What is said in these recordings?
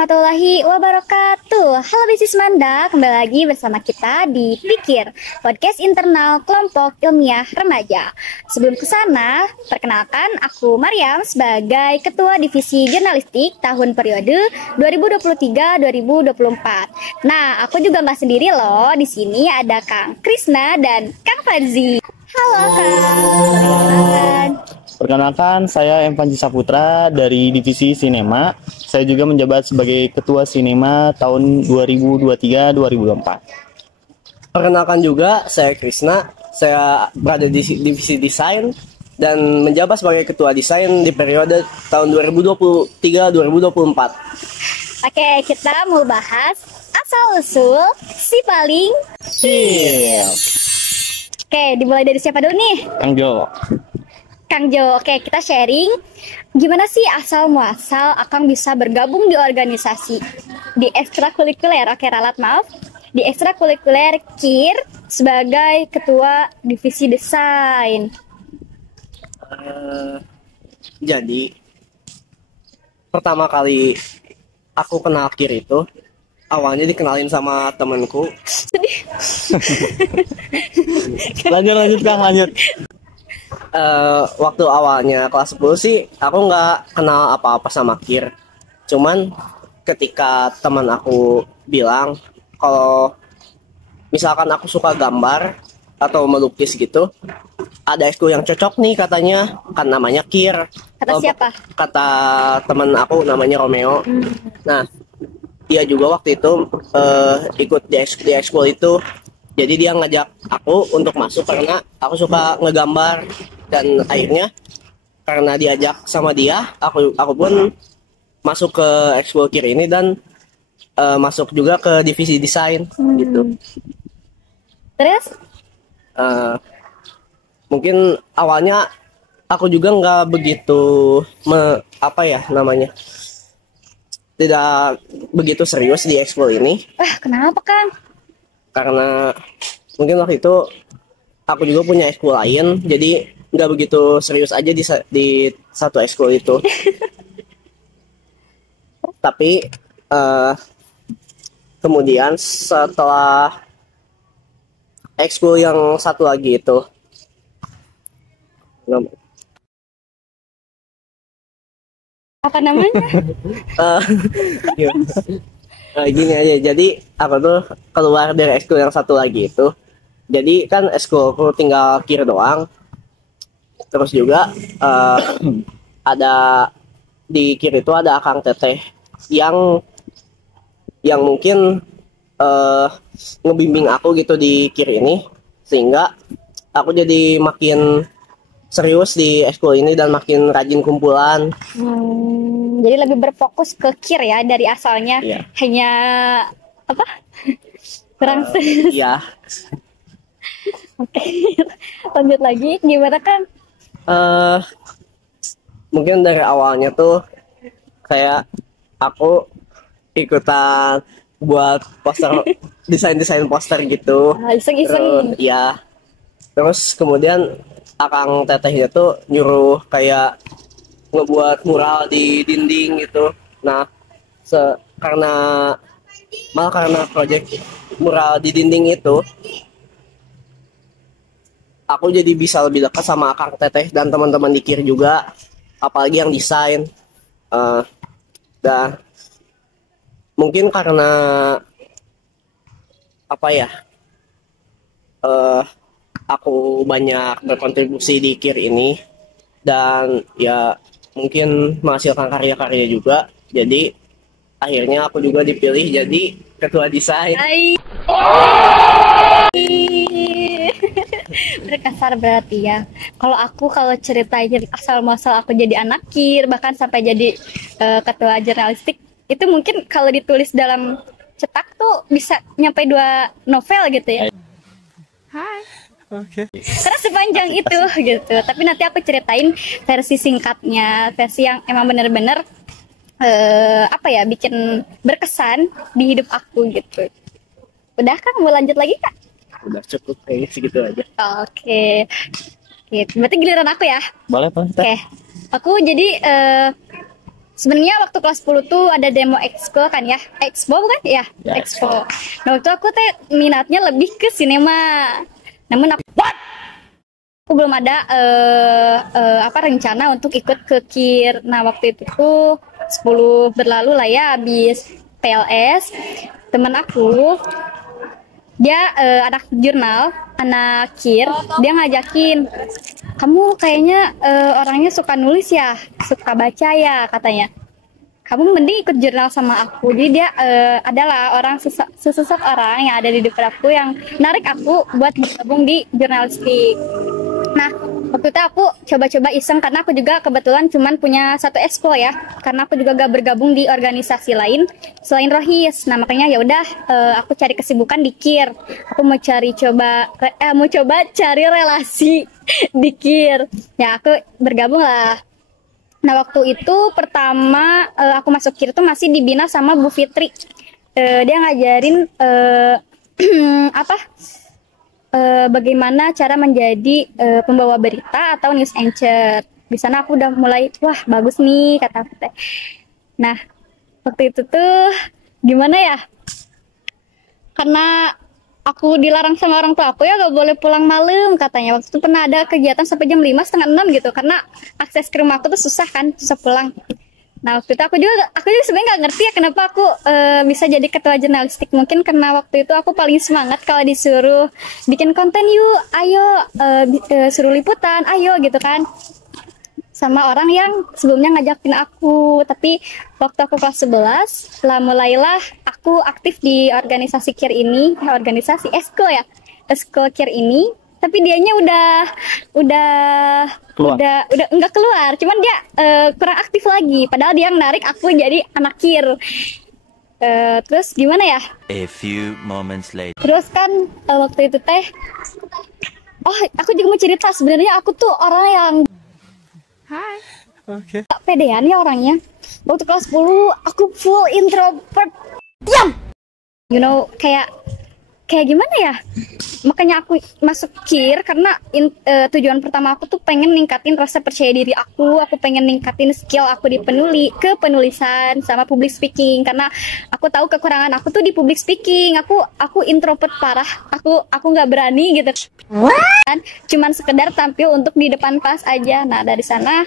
warahmatullahi wabarakatuh. Halo Bisnis Manda, kembali lagi bersama kita di Pikir, podcast internal kelompok ilmiah remaja. Sebelum ke sana, perkenalkan aku Mariam sebagai Ketua Divisi Jurnalistik tahun periode 2023-2024. Nah, aku juga nggak sendiri loh. Di sini ada Kang Krisna dan Kang Fadzi. Halo Kang. Perkenalkan, saya M. Panji Saputra dari Divisi Sinema. Saya juga menjabat sebagai Ketua Sinema tahun 2023-2024. Perkenalkan juga, saya Krisna. Saya berada di Divisi Desain dan menjabat sebagai Ketua Desain di periode tahun 2023-2024. Oke, kita mau bahas asal-usul si paling Chill. Oke, dimulai dari siapa dulu nih? Kang Jo. Kang Jo, oke kita sharing gimana sih asal muasal Akang bisa bergabung di organisasi di ekstrakurikuler, oke ralat maaf, di ekstrakurikuler KIR sebagai ketua divisi desain. Jadi pertama kali aku kenal KIR itu awalnya dikenalin sama temanku. Sedih. Lanjut Kang, lanjut. Waktu awalnya kelas 10 sih aku nggak kenal apa-apa sama KIR. Cuman ketika teman aku bilang kalau misalkan aku suka gambar atau melukis gitu, ada ekskul yang cocok nih katanya, kan namanya KIR. Kata siapa? Kata teman aku namanya Romeo. Nah, dia juga waktu itu ikut di ekskul itu. Jadi dia ngajak aku untuk masuk karena aku suka ngegambar, dan akhirnya karena diajak sama dia, aku pun masuk ke ekskul KIR ini dan masuk juga ke divisi desain gitu. Terus? Mungkin awalnya aku juga nggak begitu tidak begitu serius di ekskul ini. Kenapa Kang? Karena mungkin waktu itu aku juga punya ekskul lain, jadi nggak begitu serius aja di satu ekskul itu. Tapi kemudian setelah ekskul yang satu lagi itu, Apa namanya? Gini aja, jadi aku tuh keluar dari ekskul yang satu lagi itu. Jadi kan ekskulku tinggal KIR doang. Terus juga ada di KIR itu ada Akang Teteh yang mungkin ngebimbing aku gitu di KIR ini, sehingga aku jadi makin serius di ekskul ini dan makin rajin kumpulan. Jadi lebih berfokus ke KIR ya, dari asalnya hanya apa? Kurang serius. Iya. Oke, lanjut lagi. Gimana kan? Mungkin dari awalnya tuh kayak aku ikutan buat poster, desain poster gitu. Iseng-iseng. Iya. Terus kemudian Akang Tetehnya tuh nyuruh kayak ngebuat mural di dinding gitu. Nah, karena proyek mural di dinding itu, aku jadi bisa lebih dekat sama Akang Teteh dan teman-teman di KIR juga, apalagi yang desain. Dan mungkin karena aku banyak berkontribusi di KIR ini dan ya mungkin menghasilkan karya-karya juga, jadi akhirnya aku juga dipilih jadi ketua desain. Berkasar berarti ya. Kalau ceritanya asal muasal aku jadi anak KIR, bahkan sampai jadi ketua jurnalistik, itu mungkin kalau ditulis dalam cetak tuh bisa nyampe 2 novel gitu ya. Hai. Oke. Karena sepanjang itu gitu. Tapi nanti aku ceritain versi singkatnya, versi yang emang bener-bener bikin berkesan di hidup aku gitu. Udah kan, mau lanjut lagi Kak? Udah cukup kayaknya segitu aja. Oke. Berarti giliran aku ya. Boleh Pak. Oke. Aku jadi sebenarnya waktu kelas 10 tuh ada demo expo kan ya, expo bukan ya, Ya, expo. Nah waktu aku teh minatnya lebih ke sinema, namun aku belum ada rencana untuk ikut ke KIR. Nah waktu itu tuh 10 berlalu lah ya, habis PLS, teman aku dia anak jurnal, anak KIR, dia ngajakin, kamu kayaknya orangnya suka nulis ya, suka baca ya katanya. Kamu mending ikut jurnal sama aku. Jadi dia adalah orang sesosok orang yang ada di depan aku yang narik aku buat bergabung di jurnalistik. Nah, waktu itu aku coba-coba iseng karena aku juga kebetulan cuman punya satu expo ya. Karena aku juga gak bergabung di organisasi lain selain Rohis. Nah, makanya ya udah aku cari kesibukan di KIR. Aku mau coba cari relasi di KIR. Ya, aku bergabung lah. Nah, waktu itu pertama aku masuk KIR tuh masih dibina sama Bu Fitri. Dia ngajarin bagaimana cara menjadi pembawa berita atau news anchor. Di sana aku udah mulai, wah bagus nih kata aku teh. Nah, waktu itu tuh gimana ya? Karena aku dilarang sama orang tua aku ya gak boleh pulang malam katanya. Waktu itu pernah ada kegiatan sampai jam 5, setengah 6 gitu. Karena akses ke rumah aku tuh susah kan, susah pulang. Nah waktu itu aku juga sebenarnya nggak ngerti ya kenapa aku bisa jadi ketua jurnalistik. Mungkin karena waktu itu aku paling semangat kalau disuruh bikin konten, yuk ayo suruh liputan ayo gitu kan, sama orang yang sebelumnya ngajakin aku. Tapi waktu aku kelas 11 lah mulailah aku aktif di organisasi KIR ini, organisasi Esko ya, Esko KIR ini. Tapi dianya udah enggak keluar, cuman dia kurang aktif lagi. Padahal dia narik aku jadi anak KIR. Terus gimana ya? A few moments later. Terus kan waktu itu teh, aku juga mau cerita. Sebenarnya aku tuh orang yang gak pedean ya orangnya. Waktu kelas 10 aku full introvert. Diam. Kayak gimana ya? Makanya aku masuk KIR karena tujuan pertama aku tuh pengen ningkatin rasa percaya diri aku pengen ningkatin skill aku di penulisan sama public speaking, karena aku tahu kekurangan aku tuh di public speaking. Aku introvert parah, aku nggak berani gitu kan, cuman sekedar tampil untuk di depan kelas aja. Nah dari sana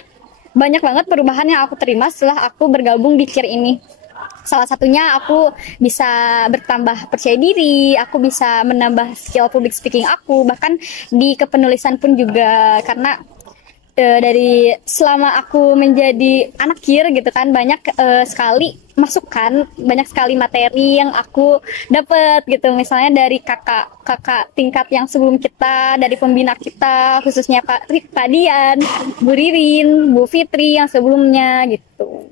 banyak banget perubahan yang aku terima setelah aku bergabung di KIR ini. Salah satunya aku bisa bertambah percaya diri, aku bisa menambah skill public speaking aku, bahkan di kepenulisan pun juga. Karena dari selama aku menjadi anak KIR gitu kan, banyak sekali masukan, banyak sekali materi yang aku dapat gitu. Misalnya dari kakak tingkat yang sebelum kita, dari pembina kita, khususnya Pak Dian, Bu Ririn, Bu Fitri yang sebelumnya gitu.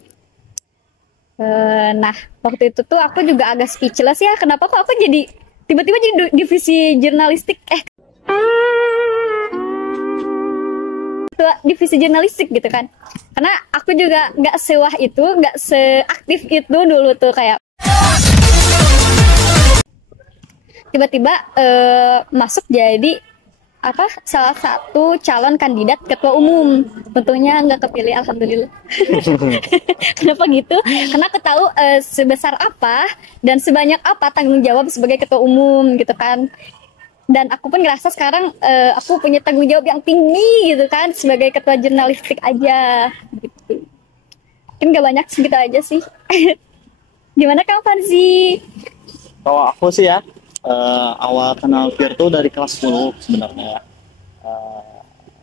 Nah, waktu itu tuh aku juga agak speechless ya. Kenapa kok aku jadi tiba-tiba jadi divisi jurnalistik? Divisi jurnalistik gitu kan. Karena aku juga nggak sewah itu, nggak seaktif itu dulu tuh kayak. Tiba-tiba masuk jadi salah satu calon kandidat ketua umum. Tentunya nggak kepilih, alhamdulillah. Kenapa gitu? Karena aku tahu sebesar apa dan sebanyak apa tanggung jawab sebagai ketua umum gitu kan. Dan aku pun ngerasa sekarang aku punya tanggung jawab yang tinggi gitu kan sebagai ketua jurnalistik aja gitu. Mungkin nggak banyak, segitu aja sih. Gimana Kang Fanzi? Kalau aku sih ya, awal kenal KIR tuh dari kelas 10 sebenarnya.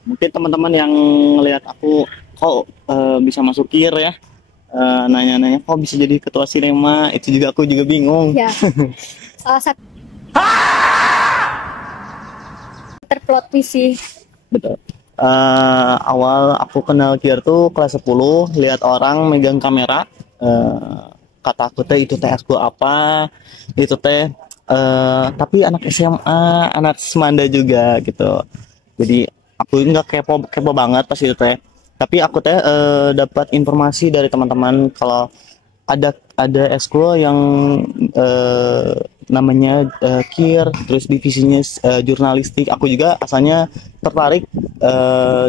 Mungkin teman-teman yang ngelihat aku kok bisa masuk KIR ya, nanya-nanya kok bisa jadi ketua sinema, itu juga aku juga bingung. Ya, salah satu terplot sih. Betul. Awal aku kenal KIR tuh kelas 10, lihat orang megang kamera, kata aku teh itu teh aku apa, itu teh tapi anak SMA, anak Semanda juga gitu. Jadi aku nggak kepo banget pas itu teh. Tapi aku teh dapat informasi dari teman-teman kalau ada eskul yang namanya KIR, terus divisinya jurnalistik. Aku juga asalnya tertarik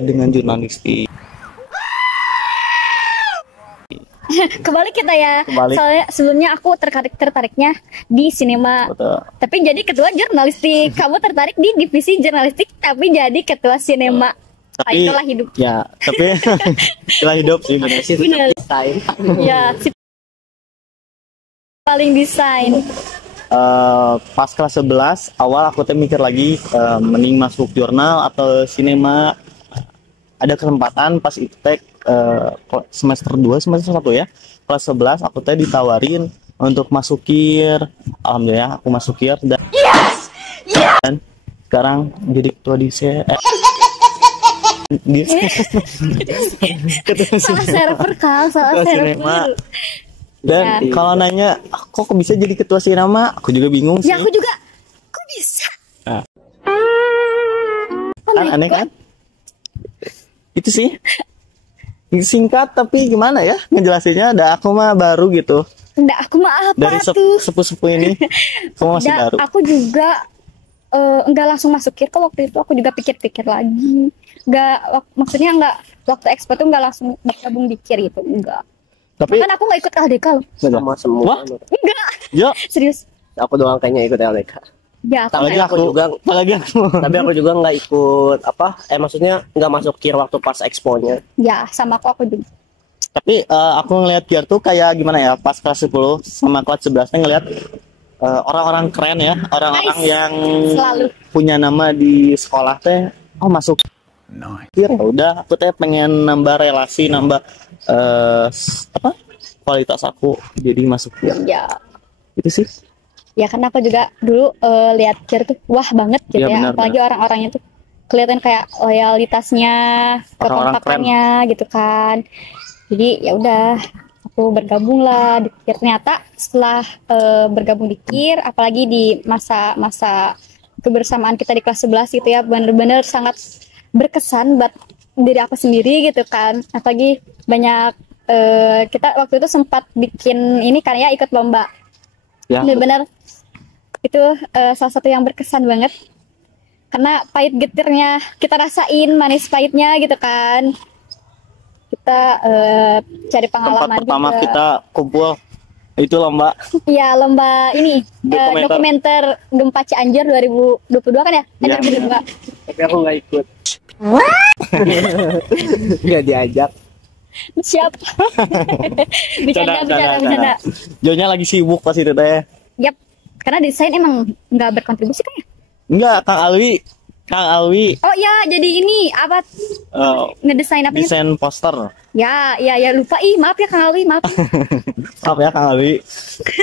dengan jurnalistik. Kebalik kita ya. Kebalik. Soalnya sebelumnya aku tertariknya di sinema. Betul. Tapi jadi ketua jurnalistik. Kamu tertarik di divisi jurnalistik tapi jadi ketua sinema. Ah, Tapi itulah hidup. ya, tapi itulah hidup sih benar. Situ Bener. desain. Ya, si paling desain. Pas kelas 11 awal aku tuh mikir lagi mending masuk jurnal atau sinema. Ada kesempatan pas iptek semester 2 semester 1 ya, kelas 11 aku teh ditawarin untuk masuk KIR. Alhamdulillah aku masuk KIR dan sekarang jadi ketua Salah server kal, salah Ketua sinema. server. Dan Ya. kalau nanya kok bisa jadi ketua sinema, aku juga bingung sih. Ya aku juga. Kok bisa? Ah. Oh Kan my aneh God. kan? Itu sih singkat tapi gimana ya ngejelasinnya, ada aku mah baru gitu Enggak, aku mah apa dari tuh? sepuh-sepuh ini. Aku masih Enggak, baru. aku juga enggak langsung masuk KIR kok waktu itu. Aku juga pikir-pikir lagi. Enggak, maksudnya enggak waktu ekspor tuh enggak langsung bergabung di KIR itu, enggak. Tapi Kan aku enggak ikut LDK loh. Sama semua. Wah. Enggak, ya serius. Aku doang kayaknya ikut LDK. Ya, aku apalagi enggak. aku juga. apalagi aku Tapi aku juga nggak ikut maksudnya nggak masuk KIR waktu pas expo-nya. Ya, sama aku juga. tapi aku ngelihat Kiar tuh kayak gimana ya, pas kelas 10 sama kelas 11 nya ngelihat orang-orang keren ya, orang-orang Nice. yang Selalu. punya nama di sekolah teh masuk Kiar. Ya udah aku teh pengen nambah relasi, nambah kualitas aku jadi masuk Kiar. Ya, Itu sih. ya karena aku juga dulu lihat KIR tuh wah banget gitu Iya, ya. benar, Apalagi orang-orangnya tuh kelihatan kayak loyalitasnya, Orang-orang kekompakannya gitu kan. Jadi ya udah aku bergabung lah di KIR. Ternyata setelah bergabung di KIR, apalagi di masa-masa kebersamaan kita di kelas 11 gitu ya, bener-bener sangat berkesan buat diri aku sendiri gitu kan. Apalagi banyak kita waktu itu sempat bikin ini kan ya, ikut lomba. Ya. Bener-bener itu salah satu yang berkesan banget karena pahit getirnya kita rasain, manis pahitnya gitu kan. Kita cari Tempat pengalaman pertama juga. kita kumpul itu lomba Iya, lomba ini Dokumenter. dokumenter Gempa Cianjur 2022 kan ya? Iya. 2022. Tapi aku nggak ikut. Nggak diajak. Siap. Bercanda. Jonya lagi sibuk pas itu teh. Yap. Karena desain emang nggak berkontribusi kan ya? Enggak, Kang Alwi Oh ya, jadi ini apa ngedesain apa? desain poster. Ya, lupa. Maaf ya Kang Alwi, maaf. Maaf ya Kang Alwi.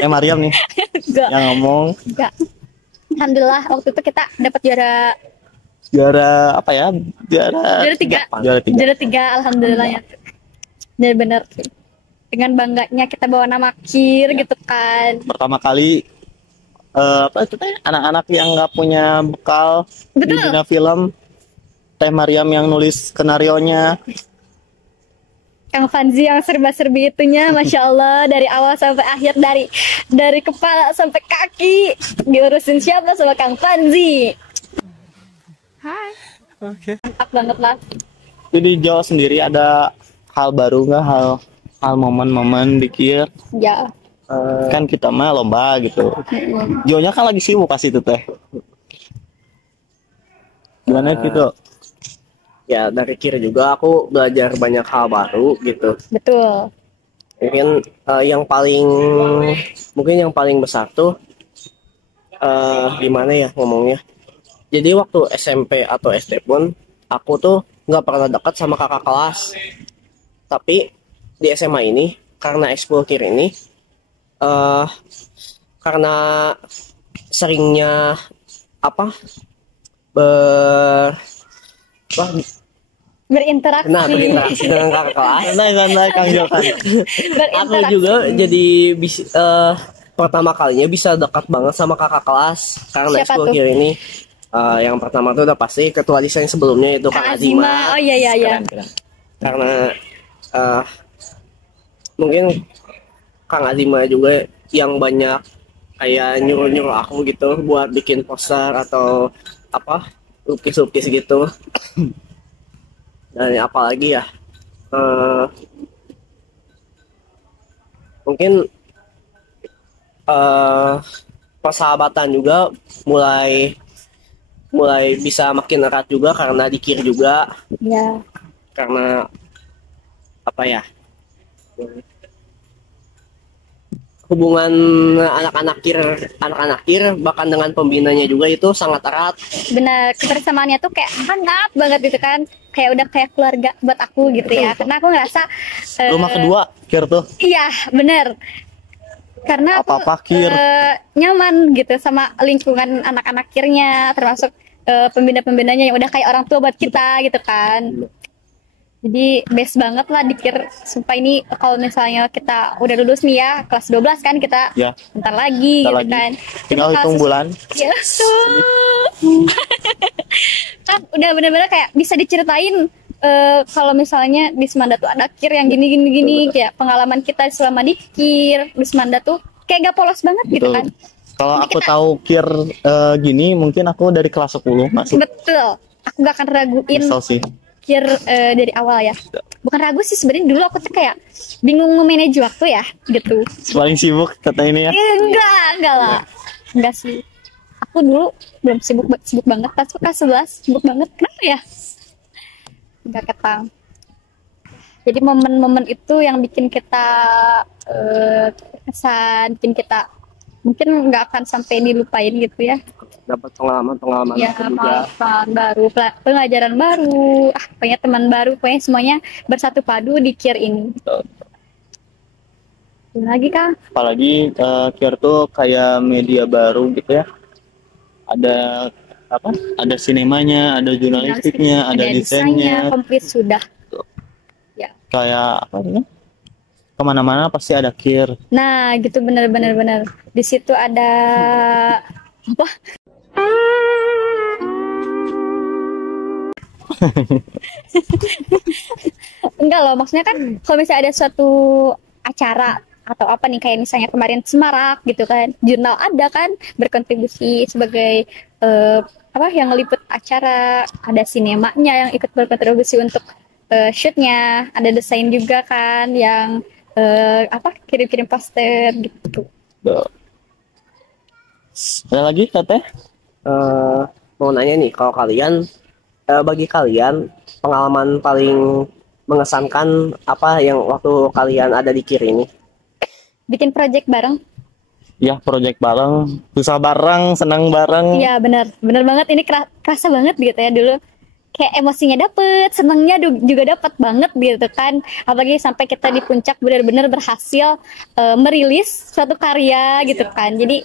Mariam nih Enggak. yang ngomong. Enggak. Alhamdulillah waktu itu kita dapat Juara apa ya? juara 3. Juara 3. Juara 3 alhamdulillah ya. Benar-benar dengan bangganya kita bawa nama KIR gitu kan. Pertama kali apa itu teh, anak-anak yang nggak punya bekal di Betul. dunia film, Teh Mariam yang nulis skenarionya. Kang Fanzi yang serba-serbi itunya, masya Allah, dari awal sampai akhir, dari kepala sampai kaki diurusin siapa sama Kang Fanzi. Oke. Mantap banget lah. Jadi Jawa sendiri ada hal baru nggak, hal momen-momen di KIR? Ya. Kan kita mah lomba gitu. Jonya kan lagi sibuk pas itu teh. Gimana gitu? Ya dari KIR juga aku belajar banyak hal baru gitu. Betul. Mungkin yang paling besar tuh gimana ya ngomongnya. Jadi waktu SMP atau SD pun aku tuh nggak pernah dekat sama kakak kelas. Tapi di SMA ini karena ekskul KIR ini karena seringnya Berinteraksi. berinteraksi dengan kakak kelas. Santai Kang Jo kan. Aku juga jadi pertama kalinya bisa dekat banget sama kakak kelas karena Siapa ekskul tuh? KIR ini. Yang pertama tuh udah pasti ketua desain sebelumnya itu Kang Kang Azima. Azima. Oh iya. Keren. Karena mungkin Kang Azima juga yang banyak kayak nyuruh aku gitu buat bikin poster atau lukis-lukis gitu. Dan apalagi ya mungkin eh persahabatan juga mulai mulai bisa makin erat juga karena dikir juga, Ya, karena apa ya, hubungan anak-anak kir bahkan dengan pembinanya juga itu sangat erat. benar, kebersamaannya tuh kayak hangat banget gitu kan, kayak udah kayak keluarga buat aku gitu ya, karena aku ngerasa Rumah kedua kir tuh. iya bener, karena aku Apa-apa kir. nyaman gitu sama lingkungan anak-anak kirnya, termasuk pembina-pembinanya yang udah kayak orang tua buat kita gitu kan. Jadi best banget lah dikir. Sumpah ini kalau misalnya kita udah lulus nih ya, kelas 12 kan kita Ya. bentar lagi Bentar gitu lagi. kan. Tinggal Cuma hitung kalau bulan. Ya, kan udah bener-bener kayak bisa diceritain kalau misalnya di Semanda tuh ada kir yang gini kayak pengalaman kita selama di kir di Semanda tuh kayak gak polos banget gitu Betul. kan. Kalau Jadi aku kita- tahu kir gini, mungkin aku dari kelas 10 masuk. Betul. Aku gak akan raguin Misal sih. kir dari awal ya. Bukan ragu sih sebenarnya, dulu aku tuh kayak bingung memanage waktu ya gitu. Paling sibuk kata ini ya. Enggak lah. Enggak sih. Aku dulu belum sibuk banget, pas kelas 11 sibuk banget. Kenapa ya? Enggak ketang. Jadi momen-momen itu yang bikin kita kesan, bikin kita mungkin nggak akan sampai dilupain gitu ya. Dapat pengalaman-pengalaman Ya, itu juga. pengalaman baru, pengajaran baru, pokoknya teman baru, pokoknya semuanya bersatu padu di KIR ini. Lagi Kang, Apalagi kir tuh kayak media baru gitu ya. Ada apa? Ada sinemanya, ada jurnalistiknya, ada desainnya. komplit sudah. Kayak apa ini? Kemana-mana pasti ada kir. Nah, gitu bener. Di situ ada apa? Enggak loh, maksudnya kan kalau misalnya ada suatu acara atau apa nih, kayak misalnya kemarin Semarak gitu kan, jurnal ada kan berkontribusi sebagai apa yang ngeliput acara, ada sinemanya yang ikut berkontribusi untuk shootnya, ada desain juga kan yang apa kirim-kirim poster gitu. Tuh. Ada lagi Teteh? Mau nanya nih, kalau kalian bagi kalian pengalaman paling mengesankan apa yang waktu kalian ada di KIR ini? Bikin project bareng. Ya, project bareng, susah bareng, senang bareng. Iya benar banget, ini kerasa banget gitu ya dulu, kayak emosinya dapet, senangnya juga dapet banget gitu kan, apalagi sampai kita di puncak benar-benar berhasil merilis suatu karya gitu kan. Jadi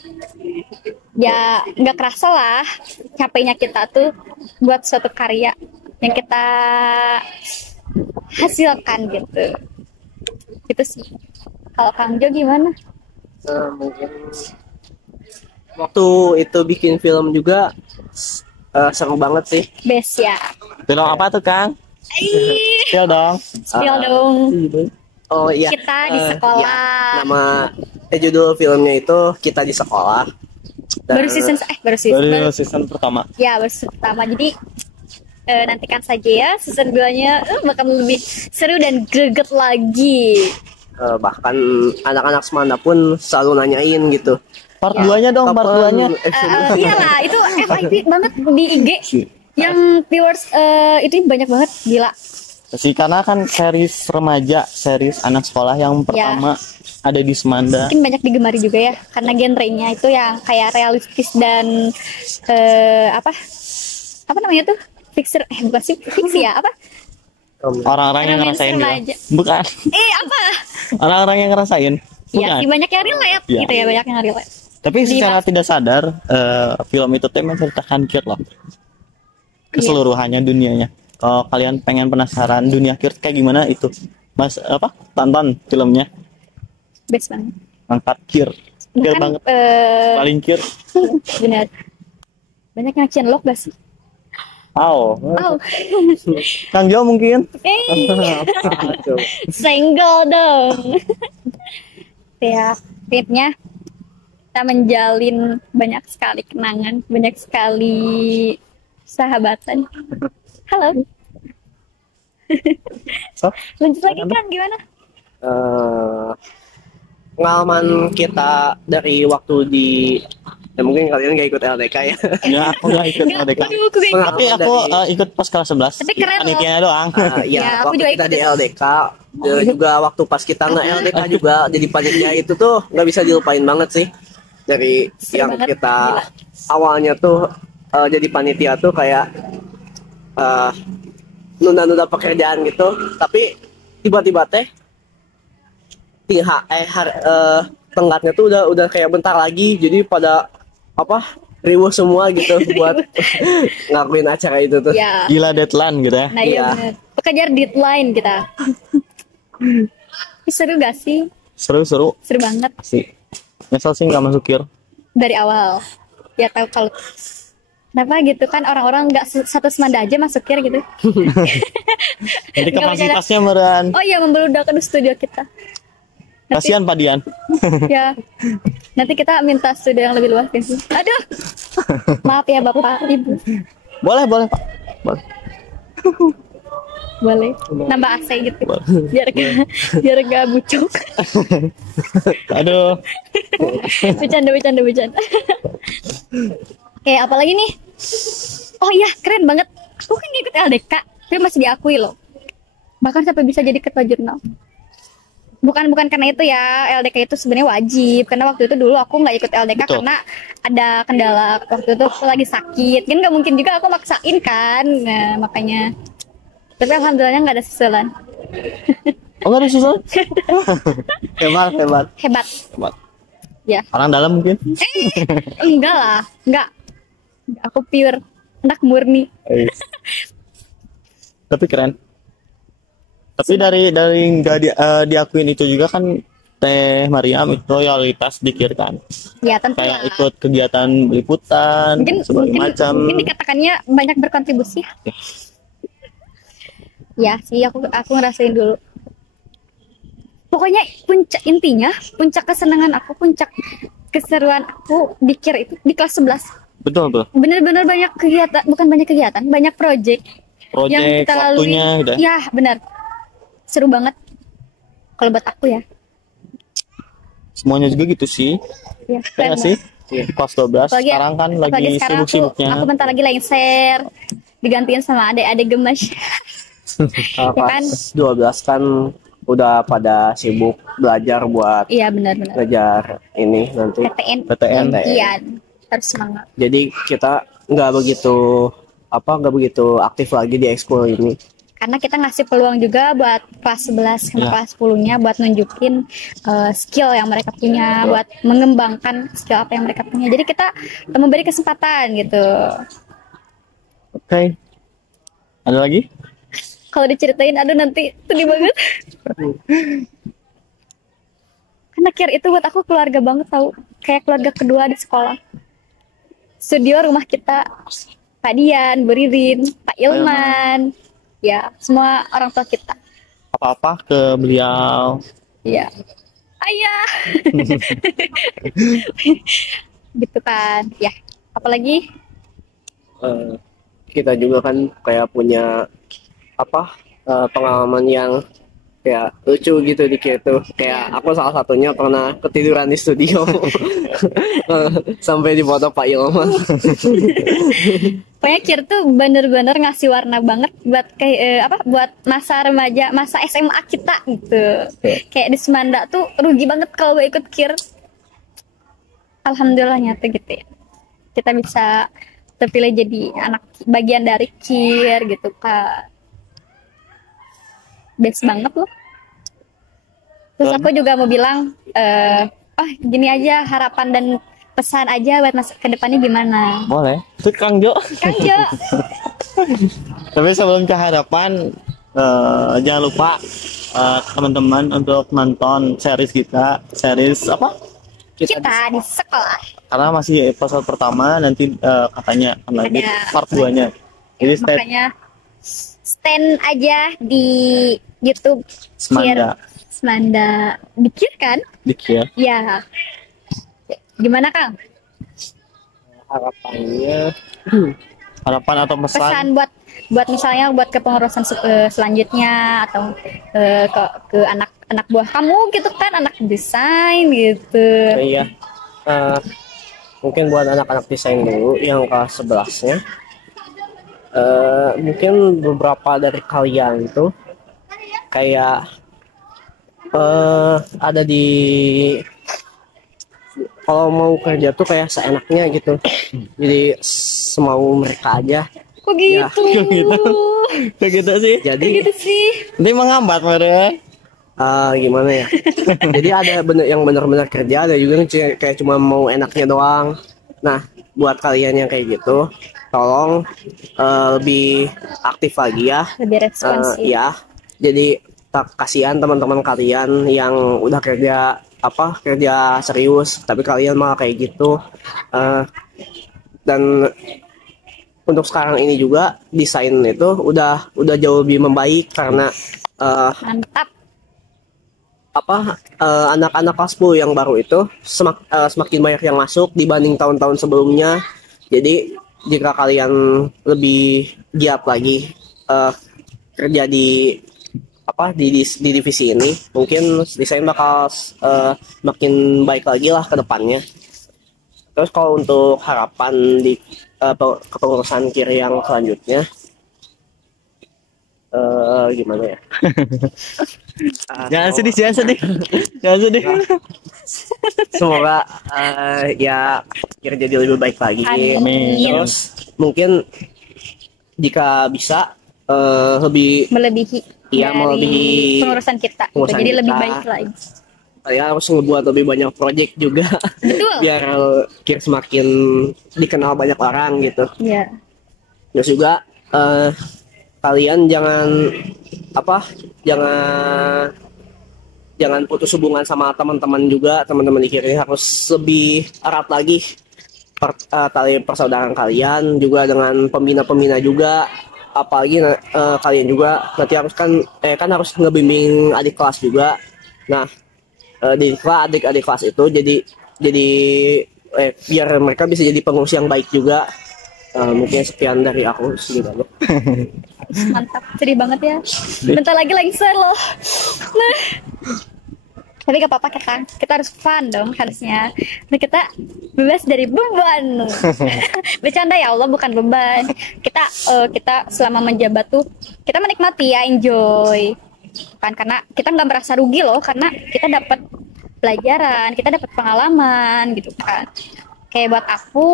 ya nggak kerasa lah capeknya kita tuh buat suatu karya yang kita hasilkan gitu. Gitu sih. Kalau Kang Jo gimana? Mungkin waktu itu bikin film juga seru banget sih. Best ya. Film apa tuh, Kang? Ih, Spill dong. spill dong. Oh iya. Kita di ya, sekolah. nama judul filmnya itu Kita di Sekolah. Dan, Baru season Baru season pertama. ya baru season pertama. Jadi nantikan saja ya season 2-nya bakal lebih seru dan greget lagi. bahkan anak-anak Semanda pun selalu nanyain gitu. Part 2-nya dong, part 2-nya. Iyalah, itu FYP banget di IG. Yang viewers itu banyak banget, gila. Sih, karena kan series remaja, series anak sekolah yang pertama ada di Semanda. Mungkin banyak digemari juga ya, karena genrenya itu yang kayak realistis dan apa namanya tuh? Bukan sih, fiksi ya, apa? Orang-orang yang ngerasain Remaja. gitu. Bukan. Apa? Orang-orang yang ngerasain. Iya Bukan. sih, banyak yang relate Iya. gitu ya, banyak yang relate. Tapi secara tidak sadar film itu tuh menceritakan KIR loh. Keseluruhannya dunianya. Kalau kalian pengen penasaran dunia KIR kayak gimana itu, Mas apa? Tonton filmnya. Best banget. Angkat KIR. KIR Bahkan banget. Paling KIR. benar. Banyak yang cinlok gak sih? Oh. Oh. Kang Jo mungkin. Senggol dong. Ya, tipnya kita menjalin banyak sekali kenangan, banyak sekali sahabatan. Halo. So, Lanjut lagi kan gimana? Eh, pengalaman kita dari waktu di mungkin kalian gak ikut LDK ya. Ya, aku nggak ikut Enggak, LDK. aduh, aku gak ikut. Tapi aku ikut pas kelas 11. Tapi keren loh. Panitianya doang. Ya, Ya, aku waktu juga kita ikut. di LDK juga waktu pas kita nge LDK juga jadi panitia itu tuh nggak bisa dilupain banget sih. Dari Seru yang banget, kita gila. awalnya tuh jadi panitia tuh kayak nunda-nunda pekerjaan gitu, tapi tiba-tiba teh tenggatnya tuh udah kayak bentar lagi, jadi pada riuh semua gitu buat ngakuin acara itu tuh. Ya. Gila deadline gitu ya. Nah iya Iya. benar. Kejar deadline kita. Ih, seru gak sih? Seru-seru Seru banget sih. Nyesel sih nggak masuk KIR. dari awal. Ya tahu kalau kenapa gitu kan orang-orang nggak satu semanda aja masuk KIR gitu. Nanti Nggak kapasitasnya meren. Oh iya membeludakan studio kita. Nanti, Kasihan Pak Dian. ya. Nanti kita minta studio yang lebih luas kan sih. Aduh. Maaf ya Bapak, Ibu. Boleh Pak. Boleh. Boleh. Nambah AC gitu. Boleh. Biar gak bucuk. Aduh. Bercanda. Oke, apalagi nih? Oh iya, keren banget. Aku kan ngikut LDK, tapi masih diakui loh. Bahkan sampai bisa jadi ketua jurnal. Bukan karena itu ya, LDK itu sebenarnya wajib. Karena waktu itu dulu aku nggak ikut LDK Betul. karena ada kendala waktu itu aku lagi sakit. Kan nggak mungkin juga aku maksain kan. Nah, makanya. Tapi alhamdulillahnya nggak ada susulan. Oh nggak ada susah? Hebat. Hebat. Ya. Orang dalam mungkin. Enggak lah, enggak. Aku pure anak murni. Tapi keren. Tapi dari nggak diakuin itu juga kan Teh Mariam itu loyalitas dikir kan. Ya tentu Kayak lah. ikut kegiatan liputan segala macam. Mungkin dikatakannya banyak berkontribusi. Ya sih aku ngerasain dulu. Pokoknya puncak kesenangan aku, puncak keseruan aku di KIR itu di kelas 11. Betul. Bener-bener banyak kegiatan, bukan banyak kegiatan, banyak project yang Project kita lalui. waktunya gitu. Ya benar, seru banget kalau buat aku ya. Semuanya juga gitu sih. Ya, Kayak keren nggak sih? banget. Kelas 12 Apalagi- sekarang kan apalagi lagi sekarang sibuk-sibuknya. Aku bentar lagi lengser, digantiin sama adik-adik gemes. Ya kan? 12 kan udah pada sibuk belajar buat Iya benar-benar. belajar ini nanti. PTN. PTN. Iya, harus semangat. Jadi kita nggak begitu aktif lagi di ekskul ini. Karena kita ngasih peluang juga buat kelas 11 sama Ya. kelas 10-nya buat nunjukin skill yang mereka punya, buat mengembangkan skill apa yang mereka punya. Jadi kita memberi kesempatan gitu. Oke. Ada lagi? Kalau diceritain, aduh nanti sedih banget. Karena KIR itu buat aku keluarga banget tau. Kayak keluarga kedua di sekolah. Studio rumah kita, Pak Dian, Bu Ririn, Pak Ilman. Ya, semua orang tua kita. Apa-apa ke beliau. Iya. Ayah. Gitu kan. Ya, apalagi Kita juga kan kayak punya pengalaman yang kayak lucu gitu di situ. Kayak aku salah satunya pernah ketiduran di studio sampai dipoto Pak Ilman. pokoknya KIR tuh bener-bener ngasih warna banget buat buat masa remaja, masa SMA kita gitu. Kayak di Semanda tuh rugi banget kalau gak ikut KIR. Alhamdulillahnya tuh gitu ya. Kita bisa terpilih jadi anak bagian dari KIR gitu kan. Best banget loh. Terus aku juga mau bilang, gini aja harapan dan pesan aja buat masa kedepannya gimana. Boleh. Itu Kang Jo. Kang Jo, Tapi sebelum ke harapan, jangan lupa teman-teman untuk nonton series kita. Series apa? kita di sekolah. Karena masih episode pertama, nanti katanya akan lanjut Ada. part 2-nya. Jadi stay Makanya stand aja di YouTube Semanda. Semanda Dikir kan? Dikir. Ya. Gimana Kang? Harapannya Harapan atau pesan? Pesan buat misalnya buat kepengurusan selanjutnya atau ke anak buah kamu gitu kan, anak desain gitu. Iya. Eh, Mungkin buat anak-anak desain dulu yang kelas 11-nya. Mungkin beberapa dari kalian tuh kayak ada di kalau mau kerja tuh kayak seenaknya gitu. Jadi semau mereka aja. Kok Ya, gitu? Kayak gitu sih. Kok Jadi gitu sih? Nanti menghambat mereka. gimana ya? Jadi ada yang benar-benar kerja, ada juga yang kayak cuma mau enaknya doang. Nah, buat kalian yang kayak gitu, tolong lebih aktif lagi ya. Lebih responsif. Ya, jadi tak kasihan teman-teman kalian yang udah kerja serius, tapi kalian malah kayak gitu. Dan untuk sekarang ini juga desain itu udah jauh lebih membaik karena Mantap. anak-anak kelas 10 yang baru itu semakin banyak yang masuk dibanding tahun-tahun sebelumnya. Jadi jika kalian lebih giat lagi kerja di divisi ini, mungkin desain bakal makin baik lagi lah ke depannya. Terus kalau untuk harapan di kepengurusan kiri yang selanjutnya, gimana ya? Jangan sedih, jangan sedih. Jangan sedih. Semoga ya kiri jadi lebih baik lagi. Amin. Terus mungkin jika bisa lebih Melebihi Iya, dari melebihi pengurusan kita. Gitu. pengurusan Jadi lebih kita. baik lagi. ya harus ngebuat lebih banyak project juga Betul. biar kiri semakin dikenal banyak orang gitu. Iya. Terus juga kalian jangan jangan putus hubungan sama teman-teman juga. Teman-teman di kiri harus lebih erat lagi tali persaudaraan kalian juga dengan pembina-pembina juga. Apalagi kalian juga nanti harus kan harus ngebimbing adik kelas juga. Nah, di kelas adik-adik kelas itu jadi biar mereka bisa jadi pengurus yang baik juga. Mungkin sekian dari aku segitu. Mantap, sedih banget ya. Bentar lagi lengser loh. Nah, tapi gak apa-apa kita harus fun dong harusnya. Nah, kita bebas dari beban. Bercanda ya Allah, bukan beban. Kita selama menjabat tuh kita menikmati ya, enjoy. Kan karena kita nggak merasa rugi loh, karena kita dapat pelajaran, kita dapat pengalaman gitu kan. Kayak buat aku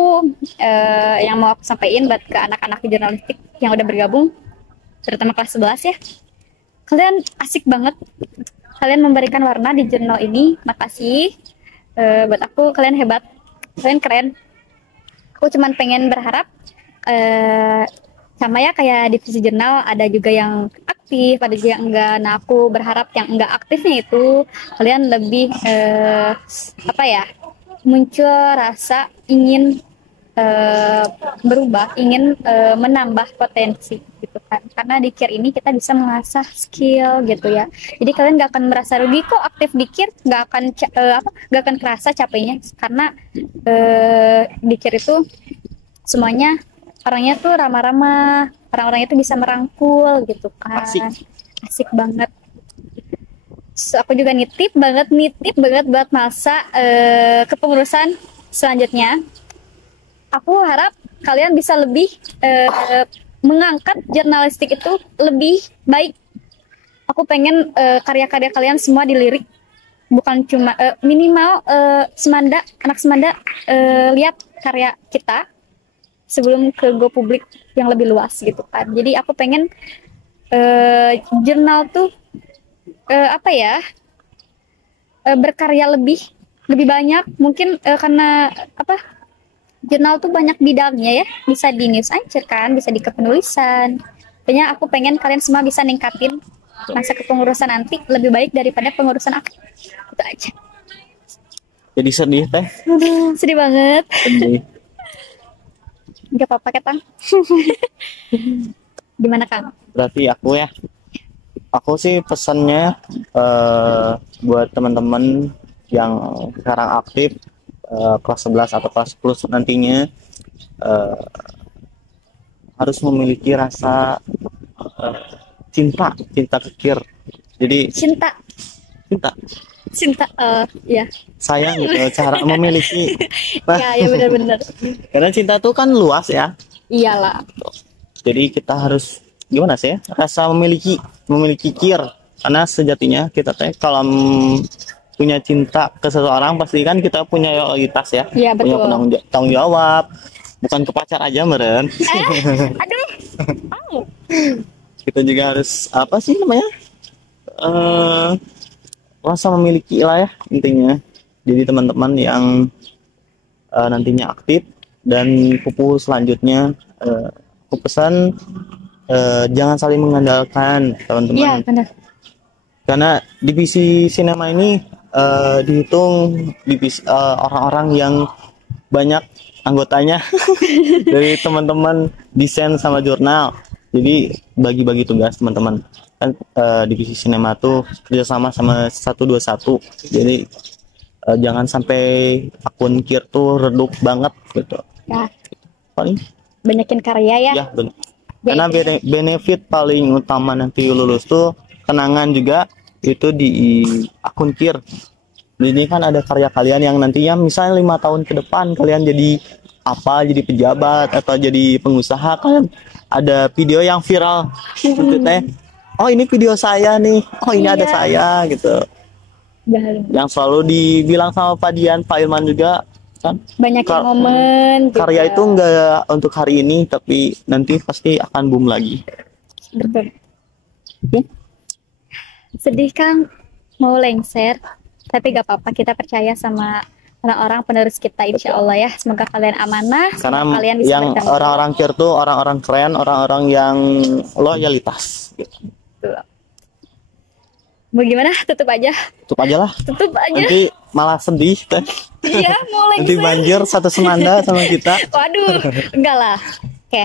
yang mau aku sampaikan buat ke anak-anak jurnalistik yang udah bergabung, terutama kelas 11 ya. Kalian asik banget. Kalian memberikan warna di jurnal ini. Makasih. Buat aku kalian hebat. Kalian keren. Aku cuman pengen berharap sama ya kayak divisi jurnal ada juga yang aktif, ada juga yang enggak. Nah, aku berharap yang enggak aktifnya itu kalian lebih muncul rasa ingin berubah, ingin menambah potensi gitu kan. Karena di KIR ini kita bisa mengasah skill gitu ya. Jadi kalian gak akan merasa rugi kok aktif di KIR, gak akan kerasa capeknya karena di KIR itu semuanya orangnya tuh ramah-ramah, orang-orangnya tuh bisa merangkul gitu kan. Asik banget. So, aku juga nitip banget buat masa kepengurusan selanjutnya. Aku harap kalian bisa lebih mengangkat jurnalistik itu lebih baik. Aku pengen karya-karya kalian semua dilirik, bukan cuma minimal anak Semanda lihat karya kita sebelum ke go publik yang lebih luas gitu kan. Jadi aku pengen jurnal tuh berkarya lebih banyak mungkin karena jurnal tuh banyak bidangnya ya, bisa di news anchor kan, bisa di kepenulisan. Pokoknya aku pengen kalian semua bisa ningkatin masa kepengurusan nanti lebih baik daripada pengurusan aku. Itu aja. Jadi sedih teh. Aduh, sedih banget. Sedih. Gak apa-apa Ketang. Gimana Kang? Berarti aku ya. Aku sih pesannya buat teman-teman yang sekarang aktif kelas 11 atau kelas 10 nantinya harus memiliki rasa cinta ke KIR. Jadi Cinta. cinta. Cinta, ya. Sayang gitu, cara memiliki. Nah, Ya, ya benar-benar. karena cinta tuh kan luas ya. Iyalah. Jadi kita harus gimana sih ya? Rasa memiliki kir. Karena sejatinya kita teh kalau punya cinta ke seseorang pasti kan kita punya loyalitas ya. Iya, Punya betul. tanggung jawab. Bukan ke pacar aja meren. Aduh. Au. Kita juga harus apa sih namanya? Rasa memiliki lah ya intinya. Jadi teman-teman yang nantinya aktif dan kupu selanjutnya aku pesan jangan saling mengandalkan Iya, teman-teman, benar. karena divisi sinema ini dihitung divisi orang-orang yang banyak anggotanya dari teman-teman desain sama jurnal. Jadi bagi-bagi tugas teman-teman kan, divisi sinema tuh kerjasama sama 121. Jadi jangan sampai akun kir tuh redup banget gitu. Ya, Paling banyakin karya ya. ya benar. Karena benefit paling utama nanti lulus tuh kenangan juga itu di akun kir. Ini kan ada karya kalian yang nantinya misalnya 5 tahun ke depan kalian jadi apa, jadi pejabat atau jadi pengusaha, kan ada video yang viral gitu teh. Oh ini video saya nih, oh ini ada Iya. saya gitu. Bahaya. Yang selalu dibilang sama Pak Dian, Pak Ilman juga kan, Banyakin Kar- momen. karya juga. itu enggak untuk hari ini tapi nanti pasti akan boom lagi. Betul. Ya. Sedih Kang, mau lengser, tapi gak apa-apa, kita percaya sama orang-orang penerus kita, insya Allah ya. Semoga kalian amanah, Karena semoga kalian bisa yang bertanggung orang-orang kir tuh orang-orang keren, orang-orang yang loyalitas gitu. jawab. Mau gimana? Tutup aja, Tutup aja lah, tutup aja. nanti malah sedih teh. Iya, mau Nanti lengser. banjir satu semanda sama kita. Waduh, enggak lah. Oke,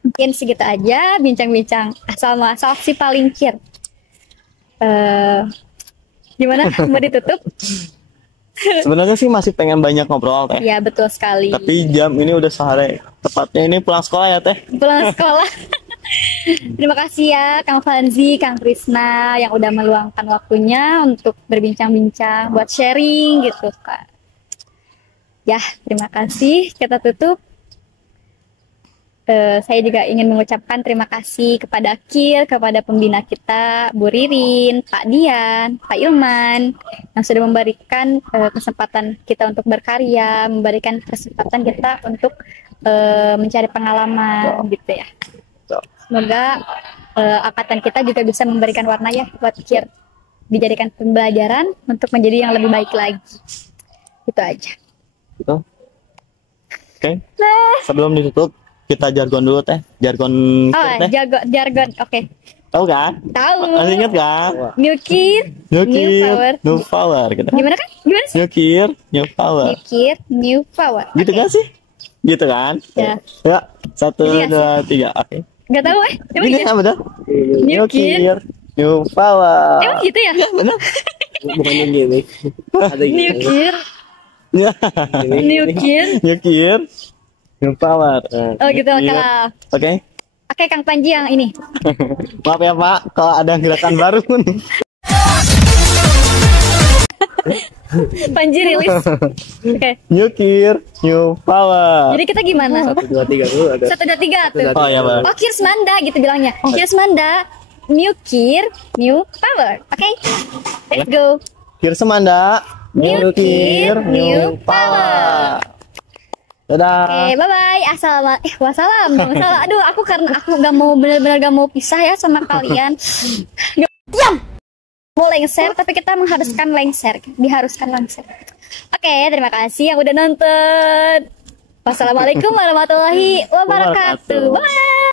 mungkin segitu aja bincang-bincang asal-muasal si paling kir. Gimana? Mau ditutup? Sebenarnya sih masih pengen banyak ngobrol teh. Ya, betul sekali. Tapi jam ini udah sore. Tepatnya ini pulang sekolah ya teh. Pulang sekolah. Terima kasih ya Kang Fanzi, Kang Krisna yang udah meluangkan waktunya untuk berbincang-bincang, buat sharing gitu Kak. Ya, terima kasih. Kita tutup. Saya juga ingin mengucapkan terima kasih kepada KIR, kepada pembina kita, Bu Ririn, Pak Dian, Pak Ilman, yang sudah memberikan kesempatan kita untuk berkarya, memberikan kesempatan kita untuk mencari pengalaman gitu ya. Semoga angkatan kita juga bisa memberikan warna ya buat KIR, dijadikan pembelajaran untuk menjadi yang lebih baik lagi. Itu aja. Gitu. Oke. Sebelum ditutup kita jargon dulu teh. Jargon Oh, kir teh. jargon. Oke. Tahu kan? Tahu. Masih ingat kan? New KIR, New New Kir, Power. New Power gitu. Gimana kan? Gimana sih? New Kir, New Power. New KIR, New Power. Gitu Oke. kan sih? Gitu kan? Ya. Ya, 1, Jadi nggak 2, 3. Oke. Gak tahu emang Gini gitu? kan betul? New Kir. New Power. Emang gitu ya? Benar. Bukannya gini. Ada New gini. KIR, Ya. New KIR. New Kir, New Power. Oh gitu New Kir. kalau. Oke. Oke Kang Panji yang ini. Maaf ya Pak, kalau ada gerakan baru nih. Panji rilis. Oke. New Kir, New Power. Jadi kita gimana? 1, 2, 3 dulu ada. 1, 2, 3 tuh. Oh ya Pak. Oh KIR Semanda gitu bilangnya. KIR Semanda, New KIR, New Power. Oke. Let's go. Kir Semanda, New Kir, New Power. Dadah. Oke, bye bye. Wassalam dong. Salah. Aduh, aku karena aku gak mau benar-benar gak mau pisah ya sama kalian. Diam. Mau lengser, tapi kita mengharuskan lengser. Diharuskan lengser. Oke, terima kasih yang udah nonton. Wassalamualaikum warahmatullahi wabarakatuh. Bye.